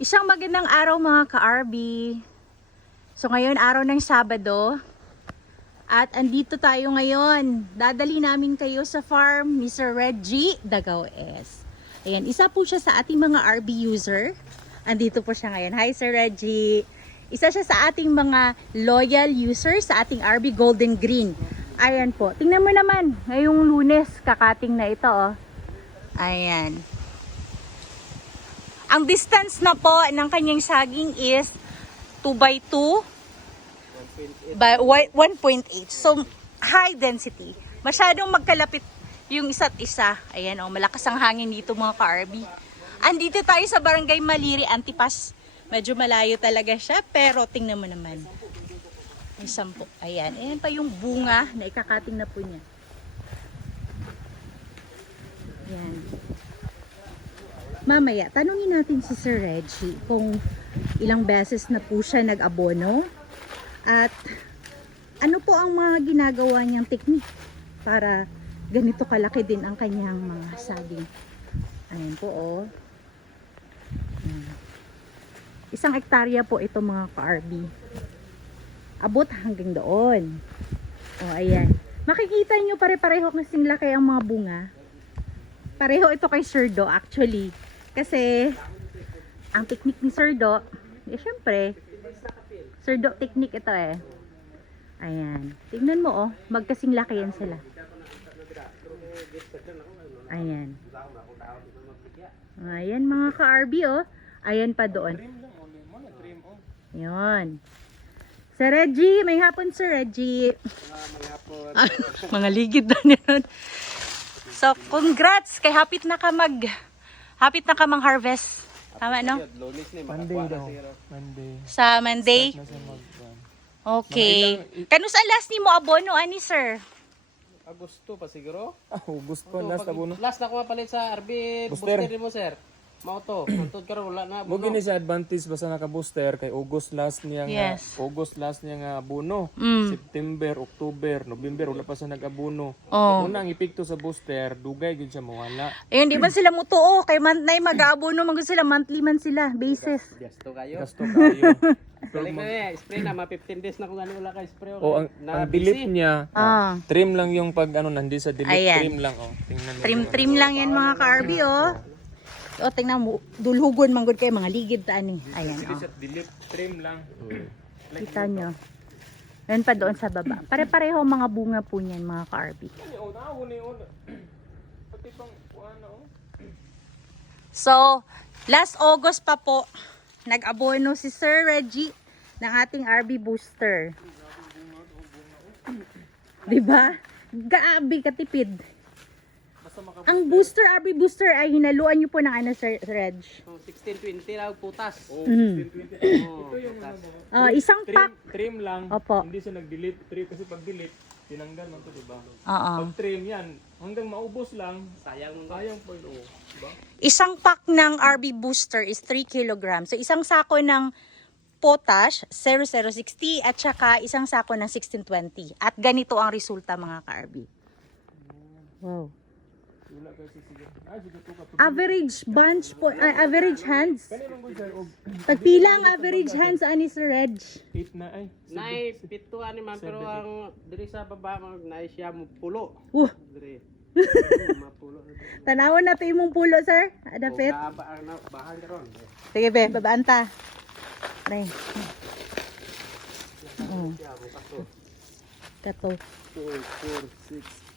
Isang magandang araw mga ka-RB. So ngayon araw ng Sabado at andito tayo ngayon. Dadali namin kayo sa farm ni Sir Reggie Dagaw-S. Ayan, isa po siya sa ating mga RB user. Andito po siya ngayon. Hi Sir Reggie. Isa siya sa ating mga loyal user sa ating RB Golden Green. Ayan po. Tingnan mo naman, ngayong Lunes kakating na ito oh. Ayan. Ang distance na po ng kanyang saging is 2x2 by 1.8. So, high density. Masyadong magkalapit yung isa't isa. Ayan o, malakas ang hangin dito mga ka-RB. Andito tayo sa Barangay Maliri, Antipas. Medyo malayo talaga siya, pero tingnan mo naman. May 10. Ayan, ayan pa yung bunga na ikakating na po niya. Ayan. Mamaya, tanungin natin si Sir Reggie kung ilang beses na po siya nag-abono at ano po ang mga ginagawa niyang teknik para ganito kalaki din ang kanyang mga saging. Ayan po oh. Isang hektarya po ito mga ka-RB. Abot hanggang doon. O ayan. Makikita nyo pare-pareho kasing laki ang mga bunga. Pareho ito kay Sir Do actually. Kasi, ang technique ni Sir Do, syempre, Sir Do technique ito eh. Ayan. Tignan mo oh, magkasing laki yan sila. Ayan. Ayan mga ka-RB oh. Ayan pa doon. Ayan. Sir Reggie, may hapon Sir Reggie. Mga ligid na yun. So, congrats kay hapit na ka mag-harvest. Tama, no? Monday daw. Monday. Sa Monday? Okay. Kanus alas ni mo abono, ani, sir? Agosto pa siguro? August pa, last abono. Last na ko palit sa RB booster mo, sir. Mauto. Mantod karon wala na. Mo gini sa advantage basta naka-booster kay August last niya nga Yes. August last niya nga abono. September, October, November wala pa sa nag-abono. Oh. Una ang epekto sa booster, dugay gyud siya mawala. Ayun, di ba sila mo tuo? Kay nay mag-aabono man sila, monthly man sila, basis. Gasto kayo. Gasto kayo. Balik na eh. Spray na. 15 days na kung ano wala kay spray. O ang delete niya, trim lang yung pag ano hindi sa delete, Ayan. trim lang oh. Tingnan mo. Trim lang yan mga ka-RB, oh. O, tingnan mo, dulhugon manggod kayo, mga ligid ta ani. Ayan, Hindi oh. sa delete, trim lang. Kita nyo. Ayan pa doon sa baba. Pare-pareho mga bunga po niyan, mga ka-RB. Pati pang ano. So, last August pa po, nag-abono si Sir Reggie ng ating RB booster. Diba? Gaabi katipid. Ang booster, RB booster ay hinaluan nyo po ng ano, Sir Reg? 16-20 lang putas. Ito yung Isang pack. trim lang. Opo. Hindi siya nag-delete. Kasi pag delete, tinanggal man to, diba? Oo. Pag trim yan, hanggang maubos lang, Sayang po yun, diba? Isang pack ng RB booster is 3 kg. So, isang sako ng potash, 0060, at saka isang sako ng 1620. At ganito ang resulta, mga ka-RB. Wow. Average bunch po, average hands. Pagpila ang average hands ani Sir Reg? 8 na ay. Nay pito ani man pero ang diri sa baba mag nay siya mo pulo. Diri. Mapulo. Tanawon na to imong pulo, sir. Adapit. Bahan karon. Sige be, babaan ta. Nay. Kato. 4, 4, 6,